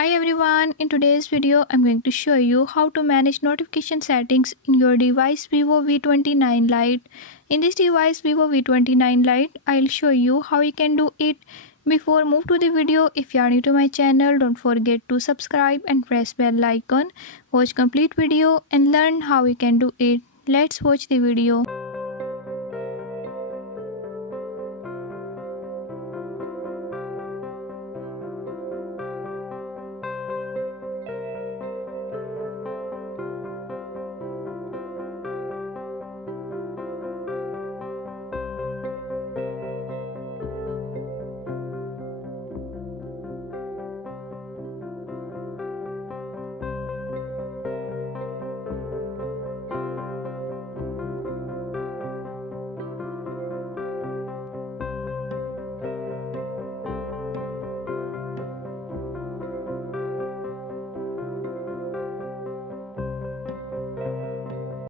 Hi everyone, in today's video I'm going to show you how to manage notification settings in your device Vivo V29 Lite. In this device Vivo V29 Lite, I'll show you how you can do it. Before move to the video, if you are new to my channel, don't forget to subscribe and press bell icon. Watch complete video and learn how you can do it. Let's watch the video.